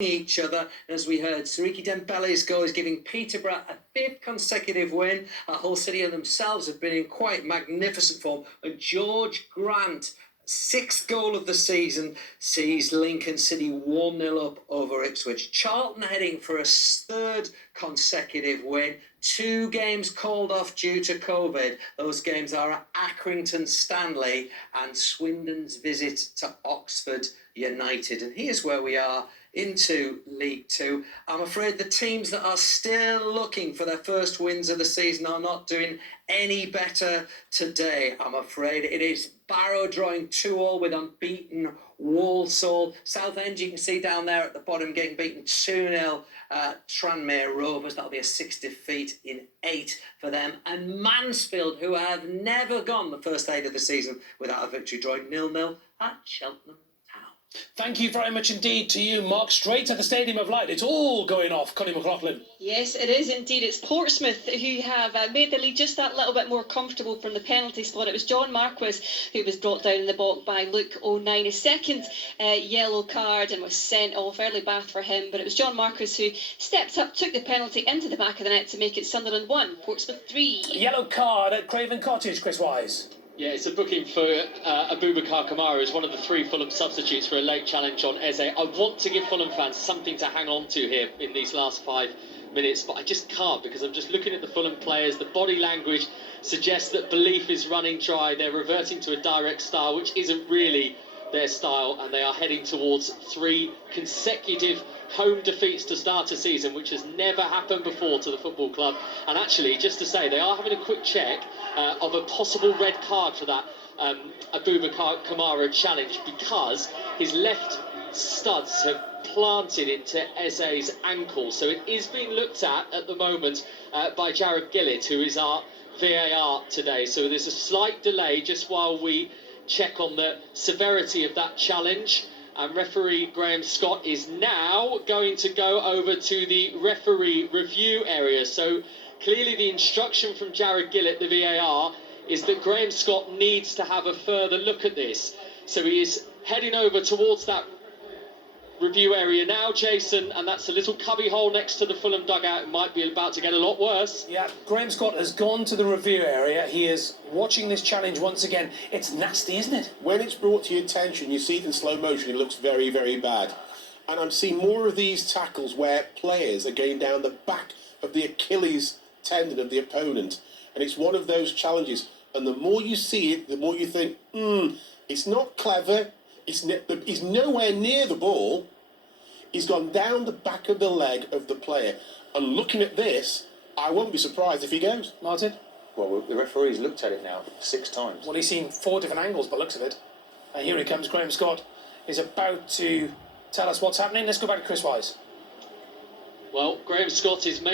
each other. As we heard, Siriki Dembele's goal is giving Peterborough a fifth consecutive win. Hull City themselves have been in quite magnificent form. And George Grant, sixth goal of the season, sees Lincoln City 1-0 up over Ipswich. Charlton heading for a third consecutive win. 2 games called off due to COVID. Those games are at Accrington Stanley and Swindon's visit to Oxford United. And here's where we are into League Two. I'm afraid the teams that are still looking for their first wins of the season are not doing any better today. I'm afraid it is Barrow drawing 2-2 with unbeaten Walsall. Southend, you can see down there at the bottom, getting beaten 2-0 Tranmere Rovers. That'll be a 6 defeat in 8 for them. And Mansfield, who have never gone the first 8 of the season without a victory, drawing 0-0 at Cheltenham. Thank you very much indeed to you, Mark. Straight to the Stadium of Light. It's all going off. Connie McLaughlin. Yes, it is indeed. It's Portsmouth who have made the lead just that little bit more comfortable from the penalty spot. It was John Marquis who was brought down in the balk by Luke O'Nien. His second yellow card and was sent off. Early bath for him, but it was John Marquis who stepped up, took the penalty into the back of the net to make it Sunderland 1, Portsmouth 3. Yellow card at Craven Cottage, Chris Wise. Yeah, it's a booking for Abubakar Kamara as one of the 3 Fulham substitutes for a late challenge on Eze. I want to give Fulham fans something to hang on to here in these last 5 minutes, but I just can't, because I'm just looking at the Fulham players. The body language suggests that belief is running dry. They're reverting to a direct style, which isn't really their style, and they are heading towards 3 consecutive home defeats to start a season, which has never happened before to the football club. And actually, just to say, they are having a quick check of a possible red card for that Abubakar Kamara challenge, because his left studs have planted into Eze's ankle. So it is being looked at the moment by Jared Gillett, who is our VAR today. So there's a slight delay just while we check on the severity of that challenge. And referee Graham Scott is now going to go over to the referee review area. So clearly the instruction from Jared Gillett, the VAR, is that Graham Scott needs to have a further look at this. So he is heading over towards that review area now, Jason, and that's a little cubby hole next to the Fulham dugout. It might be about to get a lot worse. Yeah, Graham Scott has gone to the review area. He is watching this challenge once again. It's nasty, isn't it? When it's brought to your attention, you see it in slow motion, it looks very, very bad. And I'm seeing more of these tackles where players are going down the back of the Achilles tendon of the opponent. And it's one of those challenges. And the more you see it, the more you think, it's not clever. He's nowhere near the ball. He's gone down the back of the leg of the player. And looking at this, I won't be surprised if he goes. Martin? Well, the referee's looked at it now 6 times. Well, he's seen 4 different angles by the looks of it. And here he comes. Graham Scott is about to tell us what's happening. Let's go back to Chris Wise. Well, Graham Scott is making